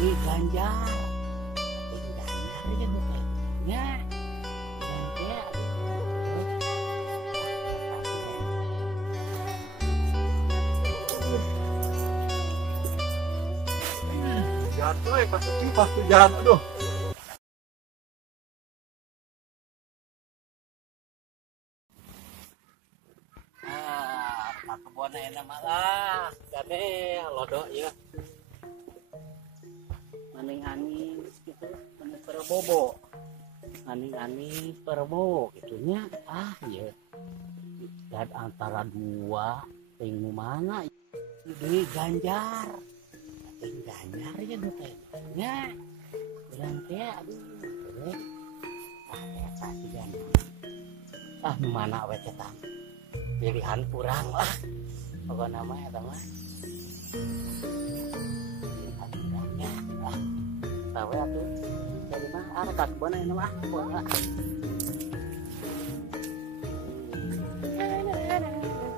Ini ganjar. Ganjar aja tuh kayaknya. Ganjar. Jatuh pas jalan aduh. Kebun enak malah. Gane lodok ya. Maning-aning gitu, maning perbobo. Maning-aning perbobo gitunya. Ya. Dan antara dua pengen mana? Ini ganjar. Ganjar aja tuh kayaknya. Bilang kayak aduh. Ya kasihan. Mana we ketang. Pilihan kurang lah. Apa namanya teman? Pilihan kurangnya lah. Tahu ya tuh. Dari mana? Dekat kebun ini mah.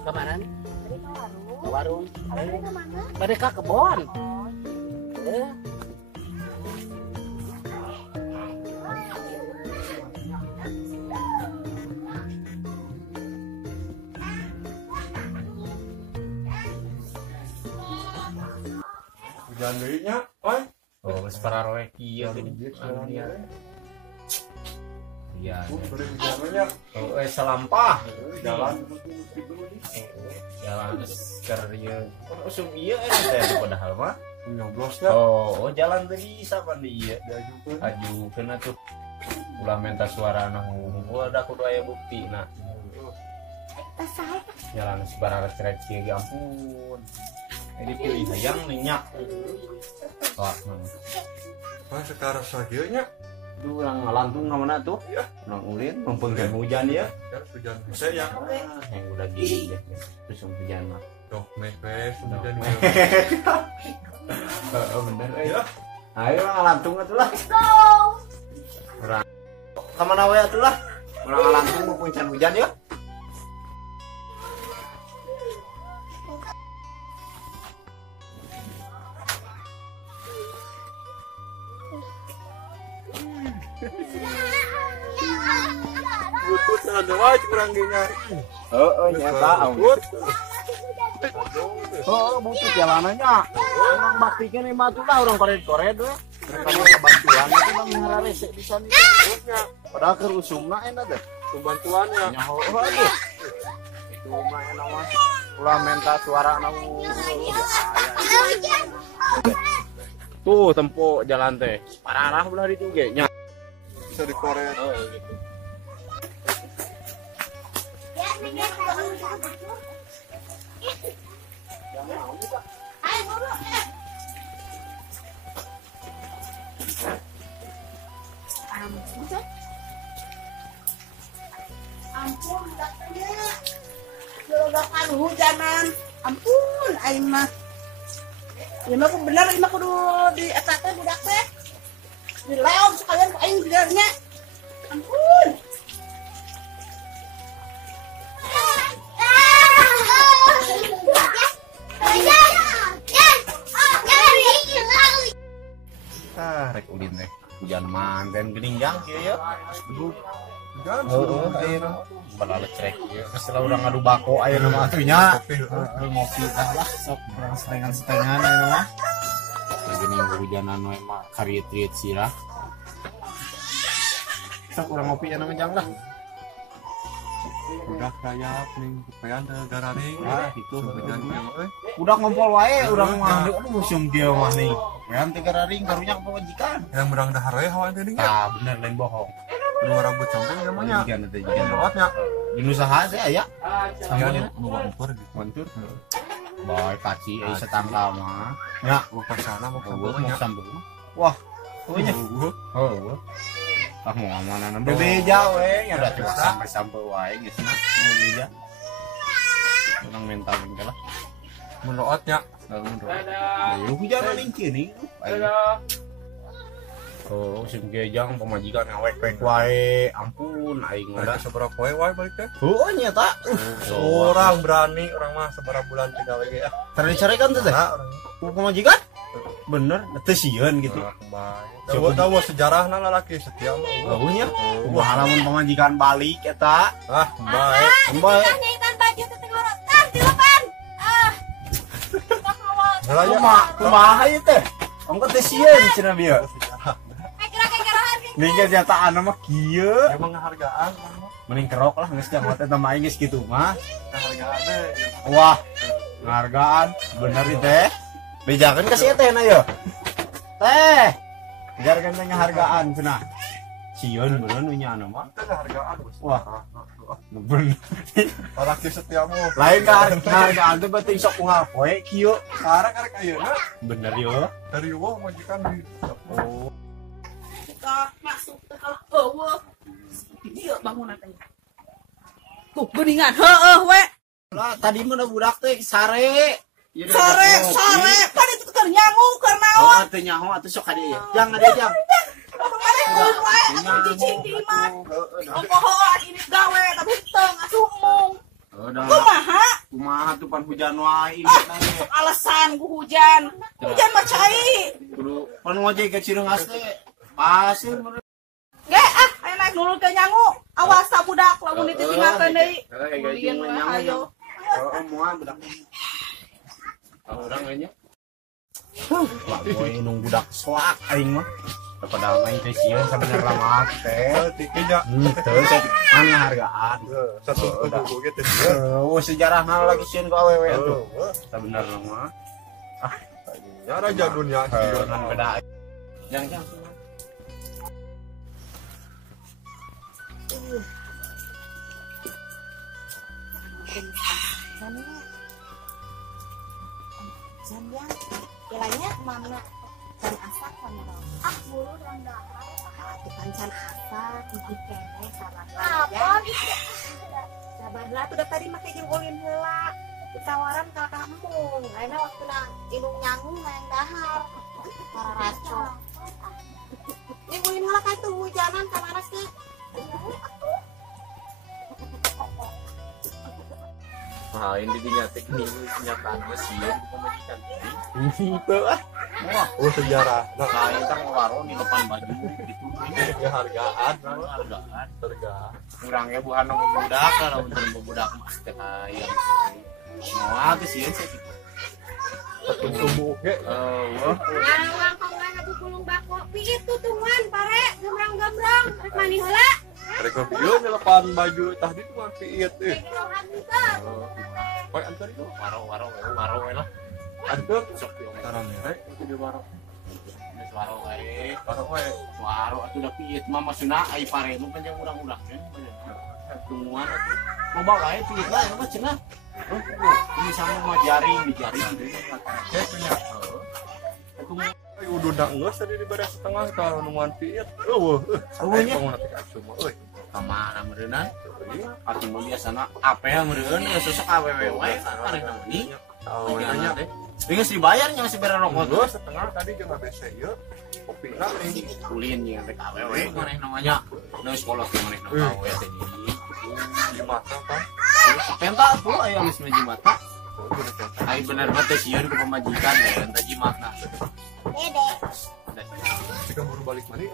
Kemana nih? Tadi ke warung. Ke warung. Tadi kemana? Tadi ke kebun. Hujan deui-nya, oi. Oh, separah kieu gini. Iya. Beri hujannya. Oh, selampah. Jalan. Jalan keur ieu. Usum ieu teh padahal mah. Nyoblos ya. Oh, jalan teh bisa pan ieu. Diajukeun. Ajukeun atuh. Ulah minta suarana ngomong. Ada kudu aya buktina. Jalan sebarang rek kieu ge ampun. Ini pilih hayang minyak. Wah, Pas sekarang sakieunya. Duh, urang ngalantung mana tuh? Iya. Urang ulin mempeungkeun hujan ya. Ya hujan hese ya. Yang udah gini deh. Terus hujan mah. Doh mes hujan. Oh, bener Ya. Ayo ngalantung atuh lah. Urang ka mana we atuh lah. Urang ngalantung mau puncan hujan ya. Butut ada wae kurang nyari. Heeh, nyata. Oh, butuh jalanannya. Orang baktikeun mah tuh lah urang kored-kored we. Mereka bantuan itu mah mihara rese bisa nih. Padahal keur usumna enak deh. Pembantuannya. Nyaho aja. Itu mah enak mah. Ulah minta suara nang. Tuh tempo jalan teh. Parah belah ditu ge nya. Bisa dikorek. Oh gitu. Ampun, katanya gelogakan hujanan. Ampun, aing mah. Ya mah bener, ini mah kudu di eta teh budak teh. Di leong sekalian ku aing benernya. Ampun. Rek ulin teh. Hujan manten geningjang kieu ya. Jangan Oh, air balale crek ya. Setelah udah ngadu bako ayeuna mah atunya. Ngopi lah sok urang setengan-setengan ayeuna mah. Geuning hujanan we mah kariet-riet sirah. Sok urang ngopi anu menjang lah. udah kayak ning kepean gara ning. Ah, itu Hujan euy. udah ngompol wae urang mah aduh museum dia mah nih. Yang tiga raring karunya kewajikan. Yang berang dahar we hawa teh nya. Ah, bener lain bohong. Dua rambut campur namanya. Jigan teh jigan. Lewatnya. Di usaha teh aya. Jigan bawa ukur gitu. Mantur. Boy kaci euy setanggal mah. Nya, Bawa ke sana mau mau sambil sambung. Wah, euy. nya. Oh, ah mau amanah bebeja we nya udah coba sampai wae geus na mau beja urang mental engke lah Melootnya. mun ro hujan ning keuning oh sim gejang pamajikan ngawek-wek wae ampun aing Ada udah seberapa poe wae balik teh. heuh nya ta Orang berani orang mah seberapa bulan 3 lagi ya. tadi cari kan teh Nah, orang pamajikan bener teu sieun gitu. Coba tahu sejarahna lalaki setia mah. Baunya halaman pamajikan balik eta. Ah, baik. Baik. Nyanyikan baju ke tenggorok. Di depan. Kumaha ieu teh? Ongko teh sieun cenah bieu. Nih kenyataan mah kieu. Emang hargaan Mending kerok lah geus jangan teh mah geus kitu mah. hargaannya. Wah, penghargaan bener ieu teh. Bejakeun ka si teh na yeuh. Teh. Bejakeun teh hargaan cenah. Sieun beureun nu nya mah. Itu hargaan. Wah. Bener. Lalaki setia mah. Lain ka hargaan teh berarti sok ngapoe kieu. Sekarang karek ayeuna Bener yo. dari wah majikan di. Oh. Kita masuk ke hawa. Dia bangunan teh. Tuh geuningan heueuh we. Lah tadi mah budak teh sare. Sare pan itu keur nyangu keur naon. Oh, atuh nyaho atuh sok ka dieu. Jang ada jang. Cicing di imah. Pohoan ini gawe tapi teu ngasuh mung. Kumaha? Kumaha tuh pan hujan wae ini teh. Alasan ku hujan. Hujan mah cai. Kudu pan ngojek ke Cireungas teh. Pasir bener. Ge aya naik nulul ke nyangu. Awas ta budak lamun ditinggalkeun deui. Ulin we hayo. Oh, moal budak. Orang nya. Wah, boy nung budak soak aing mah. Daripada main teh sieun sabenerna mah teh. Tikinya. Teu teh mana hargaan. Satu buku gitu. Oh, sejarahna lagi sieun ku awewe atuh. Sabenerna mah. Ya raja dunia. Nan beda. Jang. Janda, kilanya mana can asak kan dong. Bulu dan dahar. Bukan can asak, ibu kene sabar lah. Sabarlah tuh tadi make jeung ulin heula. Ditawaran ka kampung. Ayeuna waktuna inung nyangu yang dahar. Para raco. Ini ulin heula ka itu hujanan ka maras teh. Nah, ini dinya teknik kenyataannya sieun ku pamajikan teh. Teu ah. Wah, Oh sejarah. Nah, saya tang waro di depan baju gitu. ya hargaan. Hargaan. Hargaan. Kurangnya bukan nunggu budak lah, nunggu budak mah teh aya. Semua teh sieun sih. Satu tubuh ge. Wah. Orang kawan atuh kulung bako. Pi itu tuan pare gembrang-gembrang rek mani heula. Mereka bieu nyelepan baju tadi tuh mah piit euy. Gerohan henteu. Poe antar itu. Waro we lah. Antar Sok pieu. caranya. Itu di waro. Geus waro wae. Kalau we Waro atuh da piit mah maksudna ai pare nu panjang urang-urang teh. Tungguan atuh. Loba wae piit lah mah cenah. Ini sama mah jaring di jaring gitu. kayak punya. Ai uduna geus tadi di beres setengah ka nunguan piit. Eueuh. Eueuhnya. Bangun atuh ka cuma euy. Kamana meureunna? Atuh mah biasana apel meureun ya sosok awewe wae karena ini. Oh, nanya deh. Geus dibayar nya si bere rokok Geus setengah tadi jeung ABC ieu. Kopina nih. kulin nya rek awewe maneh namanya. Nu sekolah teh maneh awewe teh jadi. Di mata kan. Penta tuh aya geus mata. Oh, udah kan. Ai bener mah teh sieun ku pamajikan teh jimatna. Dede. Jika buru balik mani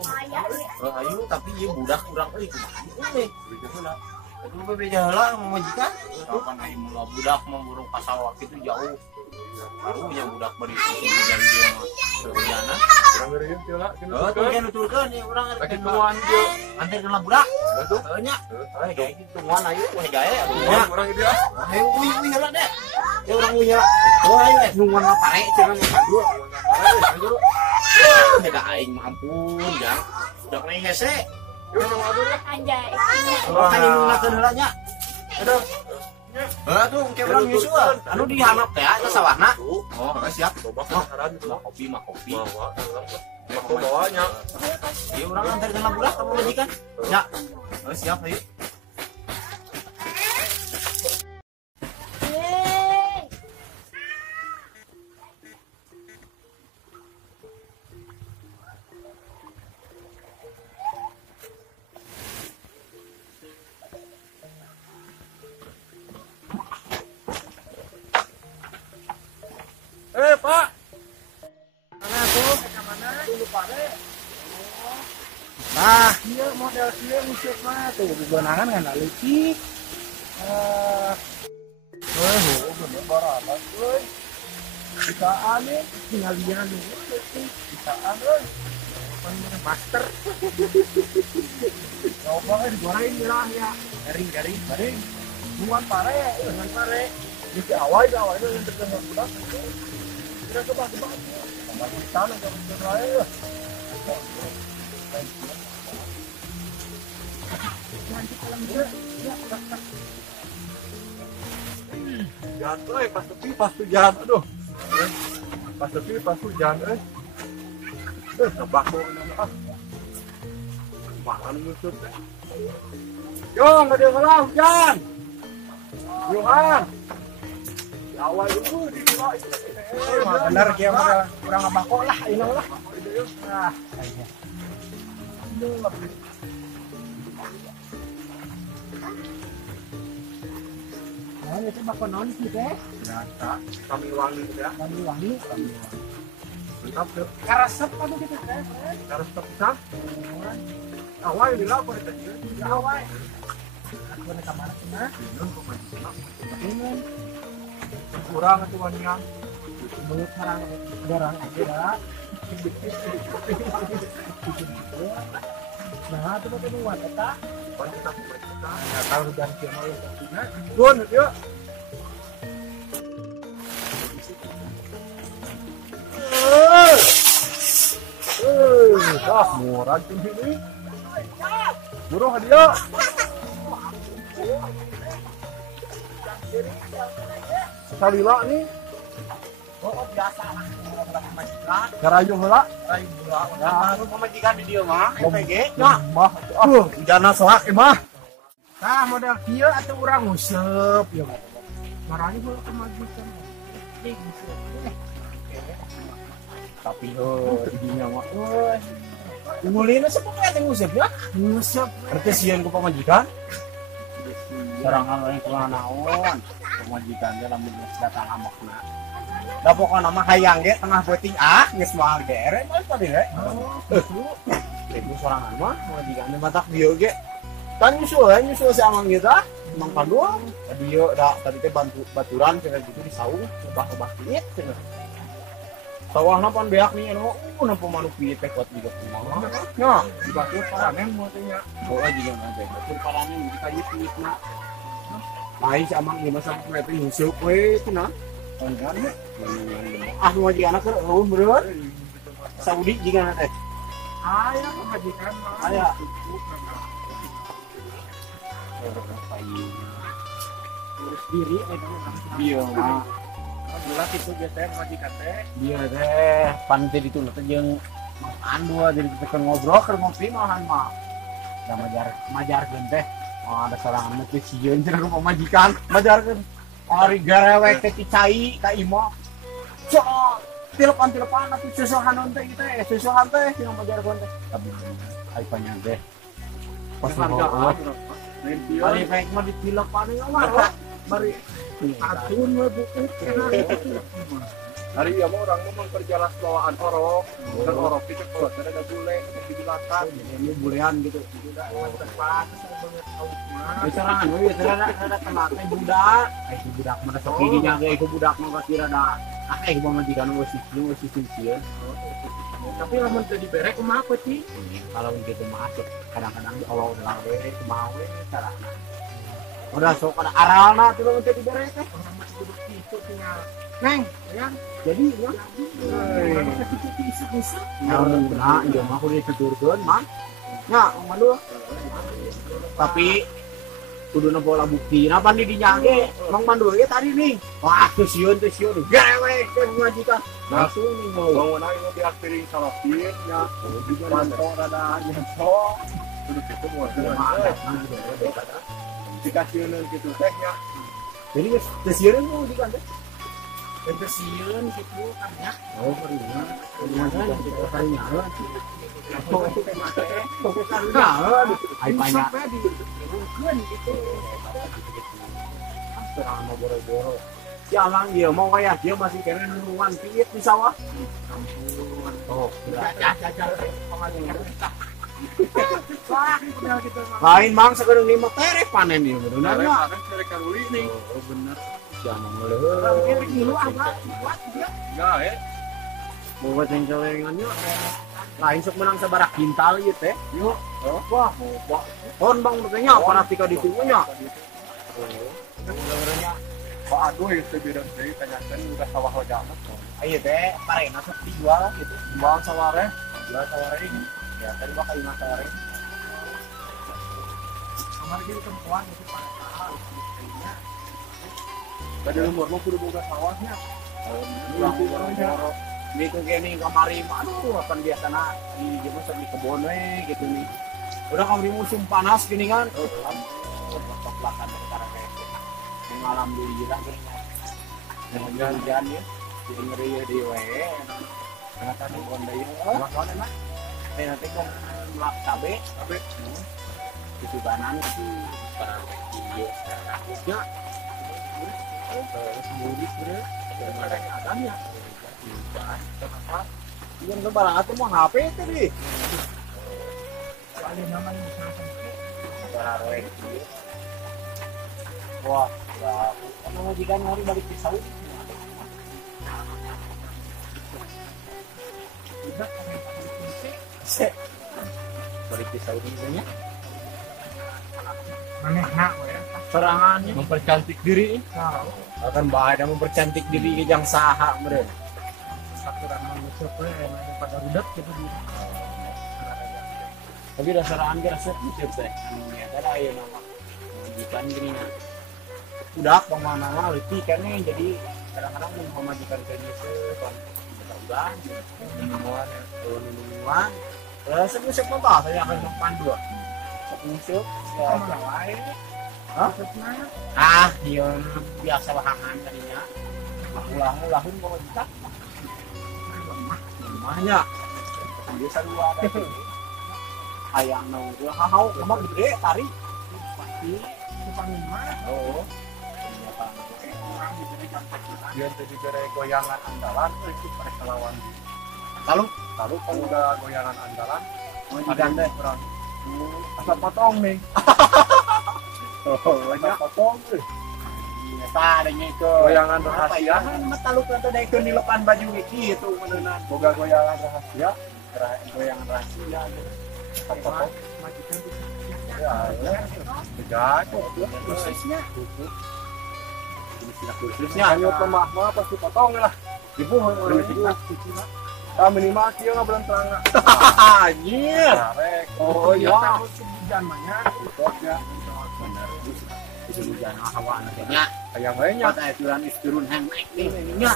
Oh ayo tapi ieu budak urang euy kumaha teh. beli heula. Aduh bebeja heula mamajikan. Kapan ai mula budak memburu pasawak itu jauh. Karunya budak bari hujan dia mah. Sehujana. Kurang ngeureun teh lah. Oh tuh kan nuturkeun ieu urang Lagi rek nuan je. anterkeun lah budak. Betul. Heuh nya. Ai gawe kitu nuan ayo we gawe atuh nya. Kurang kurang dia. Ayo uy heula deh. Ya urang uy heula. Oh ayo nuan mah pare cenah mah kadua. Ayo. Beda aing mah ampun jang. Udah kena hese. Yuk sama atuh ya. Anjay. Oh kan nunakeun heula nya. Aduh. Tuh ke urang nyusul. Anu dihanap teh eta sawahna. Oh, siap. Coba penasaran itu. Mah kopi. Bawa. Aku bawanya. Ieu urang anterkeun lah budak ka majikan. Ya. Oh, siap ayo. Yeay. Pak. pare. Nah, iya model kieu musik mah tuh dibeunangan ngana leutik. Bener barabat euy. Bisaan nih tinggal lian leutik. Bisaan euy. Bener master. Coba digoreng lah ya. Garing. Buat pare, dengan pare. Di awal itu yang terdengar budak. Kita coba. Tambah tanah kalau berai. Jatuh pas hujan, aduh. Pas hujan, ngebako ini ah. Makan musuh. Yo, nggak ada salah hujan. Yo kan. Di awal dulu di bawah itu. Benar kia modal kurang ngebako lah, ilang lah. Nah, kayaknya. Nah, itu bako non sih teh. Biasa, kami wangi ya. Kami wangi. Mantap tuh. Karasep apa kita teh? Harus terpisah. Awal di lapor itu. Awal. Aku nak kamar sana. Ini Kurang tuh wanginya. mulut sarang garang aja. Nah, itu betul buat kita. Nggak tahu dan kieu mah. Bun, yuk. Murah tuh ini. Buruh dia. Salila nih. Oh, biasa lah. Majikan. Karayu heula. Nah, pemajikan di dia mah. PG. Nah, mah. Hujana soak mah. Nah, model kieu atuh urang nguseup ya. Marani heula pemajikan. Tapi didinya mah. Mulina sepupu atuh nguseup ya. Nguseup. Berarti sieun ku pamajikan. Serangan lain kula naon. Pamajikannya lamun geus datang amokna. Da pokona mah hayang ge tengah peuting geus moal ge ere mah tadi we. Ibu sorangan mah pamajikannya matak dieu ge. Kan nyusul si amang kita. Mang Panduang. Dieu da tadi teh bantu baturan cenah gitu di saung, ngebah-ngebah piit cenah. Sawahna pan beak nih anu nampu manuk piit teh kuat juga kumaha. Nya, dibatur paraneng moal teh nya. Oh juga mah teh. Batur paraneng di kayu piitna. Mai si amang ieu mah sampe teh nyusul we cenah. Ah mau jika anak bro Saudi jika anak Aya pemajikan mah. Aya. Urus diri Iya mah Alhamdulillah kitu ge teh pemajikan teh. dia teh pan teh dituna teh jeung makan dua jadi kita ngobrol keur ngopi malahan mah da majarkeun teh ada sarangan teh sieun cenah ku pamajikan majarkeun ari garewek teh cai ka imah cok tilepan atuh susuhanon teh kita susuhan teh cenah majarkeun teh tapi ai panjang teh pas harga ari baik mah ditilepan mah bari Atun we buku kenal hari ya mah orang mah memperjelas bawaan orok dan orok itu kalau ada bule di belakang ini bulean gitu bicaraan we ada kenate budak itu budak mana sok ini nya ge budak mah kira ada gua majikan we sih tapi lamun teu dibere kumaha peuting? kalau gitu masuk kadang-kadang Allah udah we kumaha we carana udah sok ada aralna tuh lamun teu dibere teh Itu tinggal neng yang jadi ya nah iya mah kudu dituturkeun mah nya mandu tapi kudu bola bukti nah pan di dinya ge mang mandu ge tadi nih wah teu sieun gawe teh ngajikan langsung nih bangunan ini diakhirin salafin nya juga mantong rada nyeso kudu kitu moal dikasieun kitu teh nya jadi geus teu sieun mah dikan teh Sieun gitu kan ya. oh pernah pernah kita kayaknya ai banyak gitu. serang mau boro-boro jalan dia mau kayak dia masih keren nuruan piit di sawah Ampun. Oh, Jajar pemajikan kita. Wah, udah gitu. lain mang sekarang ini mah tere panen dia bener ya. Mereka uli nih. Oh bener. Jangan Orang kiri dulu ngeuleuh. apa? Buat dia. Ya, Boga cengcelengannya lain sok menang sebarak kintal ieu teh. Yuk. Wah, boga. Hon bang betulnya fanatika di situ nya. sebenarnya Pak aduh itu beda dari tanyakan udah sawah wajah. Ayo teh parena sok dijual gitu. Jual saware, jual saware ini. Ya tadi bakal lima saware. Kamar dia perempuan itu pada hal istrinya. Tadi umur mau kudu boga sawahnya. Gitu gini kamari aduh akan biasana di gimana sok di kebon we gitu nih. Udah kalau di musim panas gini kan. Belakang sekarang kayak malam di jiran gini. Dengan hujan ya. Jadi ngeri ya di we. Karena tadi konda ieu. Lawan mah. Teh nanti kok melak cabe. Itu banan itu sekarang dia harusnya murid bener dan adanya kenapa dia nggak barang atau mau HP tadi Soalnya namanya bisa barang wah ya karena majikan hari balik di Saudi juga orang balik di Saudi nya mana nak ya. serangannya Mempercantik diri. Tahu akan bahaya mempercantik diri yang saha mereka aturan manusia pun emang pada rudet gitu di. tapi dasaraan kira sedikit teh ya ada ya nama majikan gini nah udah kemana mana letih kan nih jadi kadang-kadang mau memajikan kayak gitu kan udah minuman kalau minuman sebut apa saya akan pandu sebut ya yang lain dia biasa bahangan tadinya ulang-ulangin mau kita rumahnya biasa dua ada ayam nongkrong hau kamar gede tari pasti Tukang mah oh Dia tadi gara goyangan andalan itu mereka lawan. lalu Lalu kalau udah goyangan andalan, majikan deh orang asal potong nih. Banyak potong tuh. biasa adanya itu Goyangan rahasia. mah talu kata deh di lepan baju gitu beneran Boga goyangan rahasia. goyangan rahasia gitu Potong. majikan itu. Ya, ya. prosesnya Terusnya hanya lemah mah pasti potong lah. Ibu minimal kia nggak belum terang. anjir Oh iya. Hujan banyak. Potnya. bener bisa hujan hawa nantinya Ayam banyak. pada aturan turun hang naik ininya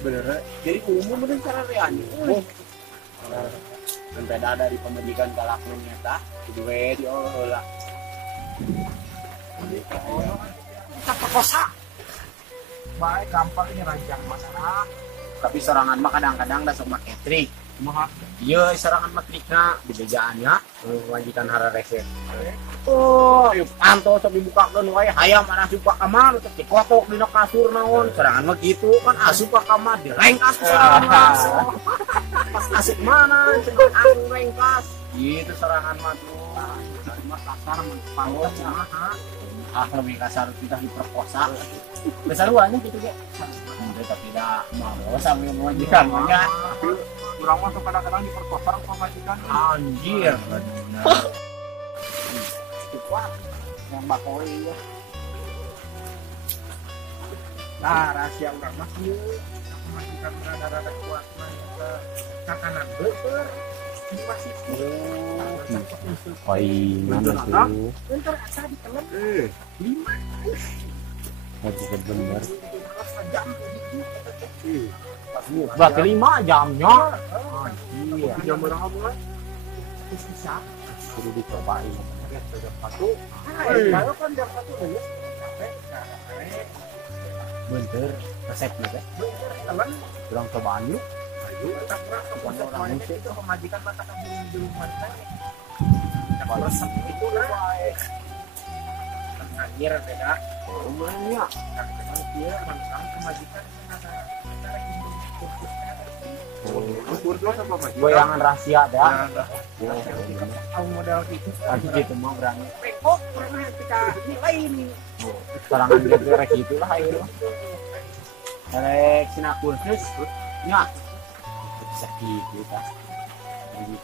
Bener. jadi umum bener cara reanya dan beda dari pemedikan galaknya nyata kedua di Allah lah Kita perkosa. Baik gampang ini ranjang masalah. tapi serangan mah kadang-kadang dah sok make trik mah iya serangan mah trikna di bejaannya majikan hara resep oh yuk panto sok dibukakeun wae hayam mana asup ka kamar terus dikotok dina kasur naon serangan mah gitu kan asup ka kamar direngkas ku serangan pas asik mana cenah aku rengkas gitu serangan mah tuh mah kasar mah panto lebih kasar kita diperkosa keseruannya gitu ya mereka tidak mau sama majikan banyak Kurang mah kadang-kadang diperkosa sama majikan. anjir benar kuat yang bakoi ya Nah, rahasia orang mah ieu majikan rada-rada kuat mah ke kakanan beueur. Ini masih mana tuh bentar asa ditelan majikan bener jam berarti 5 jamnya anjir Jam berapa mulai? bisa. sudah dicobain Satu. Kalau kan jam 1 ya. Sampai bentar resepnya teh telan kurang cobaan yuk tak berapa orang musik itu pemajikan mata kamu di rumah saya. kalau Resep itu lah. Anjir beda. lumayan ya Kan dia mantan kemajikan ada kursus Kurdos apa Pak? Goyangan rahasia dah. Aku modal gitu. Lagi gitu mau berani. Bengkok pernah kita nilai ini. Serangan gitu rek gitulah ayo. Rek sina kursus nya. Sakit kita.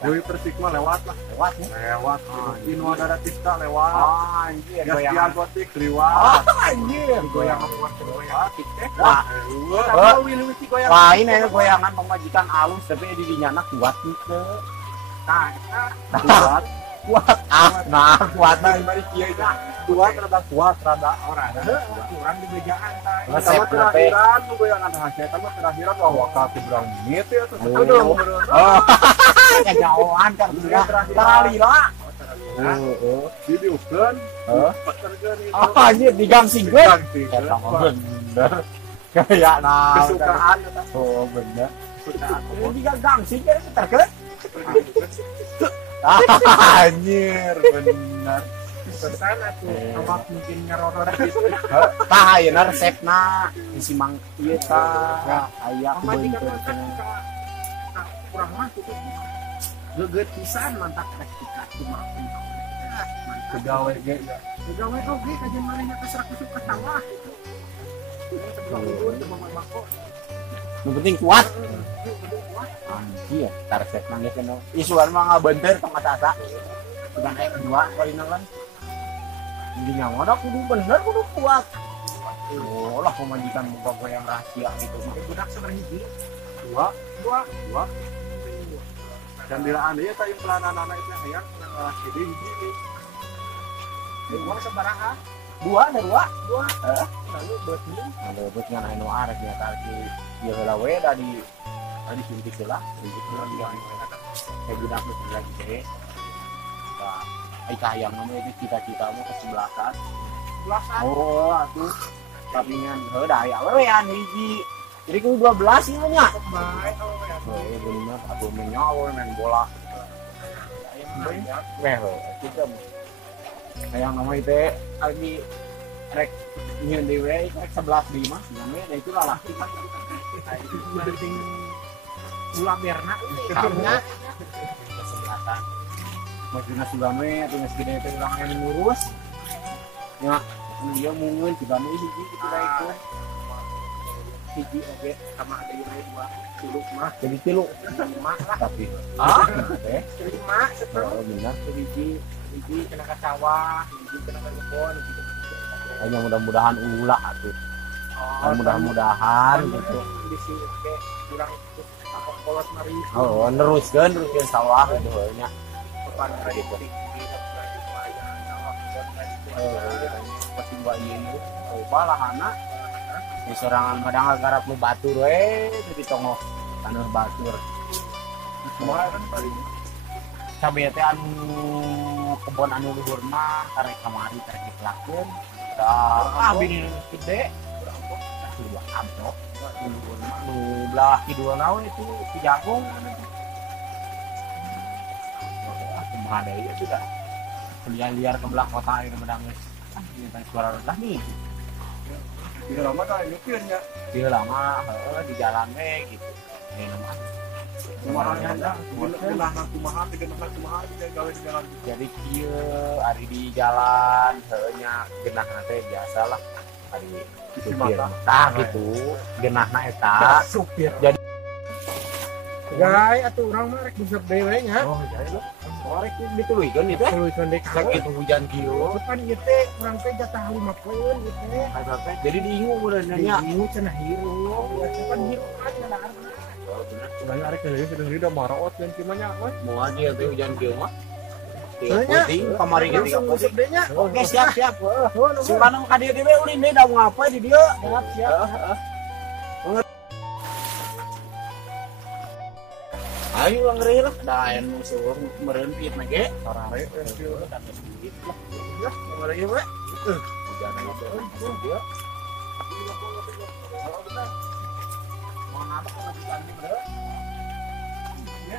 Dewi Persik mah lewat lah. Lewat nih. Lewat. Inu ada Tista lewat. Anjir Gastian Gotik lewat. Anjir Goyangan buat goyangan teh. Wah, Sama Willy si goyang. lain ya goyangan pemajikan alus tapi di dinyana kuat gitu. Kuat. Kuat kuat Nah, mari kieu itu. Kuat rada orang. Kurang di bejaan tah. resep Sama teh. terakhiran goyangan rahasia sama terakhiran wah waktu berang menit ya tuh. Oh. Kejauhan kan sudah teralira. Didiukeun. Heeh. Paterkeun itu. Anjir digangsingkeun. Gangsingkeun. Eta mah bener. Kayak nah. Kesukaan Oh bener. kesukaan. Ini juga gangsing kan terkeun. Anjir bener. Pesan atuh. Awak mungkin ngerodor gitu. Tah ayeuna resepna isi mang ieu tah aya Pemajikan beunteun. kan kurang mah gitu. Geget pisan mantap rek tika cuma Pegawai ge. pegawai oge kajian marahnya kasrak kusuk ke sawah gitu. Sebelum turun ke Bang Bako. Nu penting kuat. Anjir, tar resepna geus kana. Isuan mah ngabeunteur tong asa-asa. Bukan kayak kedua kali kan. Jadi nyawa dah kudu bener kudu kuat. Oh lah pemajikan buka yang rahasia gitu. Budak seberhiji. Dua. Dan bila anda ya tayang pelanan anak itu yang ngalah jadi hiji. Uang sabaraha? Dua ada dua. Lalu buat ini Ada buat ngan anu arek nya tadi ieu heula we da di suntik heula. Suntik heula di kayak budak lu lagi teh. Nah, ai kahayang mah itu cita-cita mah kesebelasan. belasan. Oh, atuh tapingan heuh da aya wewean hiji. Jadi ku 12 ieu nya. Baik, oh ya. Oh, bener atuh main nyawa main bola. Weh, kita hayang nama itu lagi rek nyeun dewe rek 11.5 namanya da itu lalaki kan. Itu penting ulah berna karena Kesebelasan. Maksudnya Sugame atau geus gede teh urang anu ngurus. Ya, dia mungkin Sugame hiji kita itu. Hiji oge sama ada yang lain dua tuluk mah jadi 3 lima lah tapi teh lima setelah oh benar hiji kena ke sawah hiji kena ke kebun hiji hanya mudah-mudahan ulah atuh. Mudah-mudahan gitu. di sini kayak kurang apa kolot mari Oh, neruskeun sawah gitu nya. depan Gitu. Pasti mbak ieu coba lahana di sorangan madang garap nu batur we jadi tongo taneuh batur. Semua kan paling Cabe teh anu kebon anu luhur mah karek kamari karek dipelakeun. Da bini gede. Dua amplop. Luhur mah nu belah kidulna we itu si jagung. Kumaha deui itu dah. Liar ke belah kota air medang geus. Ini teh suara rendah nih. tidak lama kan nyupir ya. Dia lama di jalan we gitu. Ini mah. Kumaha nya genah kumaha dia gawe di jalan. Jadi kieu ari di jalan heunya genahna teh biasalah ari supir. Tah gitu. Genahna eta supir Jadi- guys atuh urang mah rek bisa dewe nya oh jadi lo. Korek dituluikeun itu teh. terus sondek Sakitu hujan kieu. kan ieu teh urang teh jatah 50 ieu teh Eta teh jadi diingu beuneu nya. hiu cenah hiru biasa kan hiru kan ada Oh bener. Ulah arek geus sudah udah maraot dan cimanya weh. Mau aja teh hujan kieu mah. Soalnya, Penting kamari ge 30. gedenya Oke siap. Simpanang ka dieu dewe ulin deui da ngapa di dieu. siap Ayo ngeri lah, da aya nu suruh meureun piit mah ge. Sarare Ya, ngeri we. Hujan ge dia. Mau napa kalau diganti bro? Ya,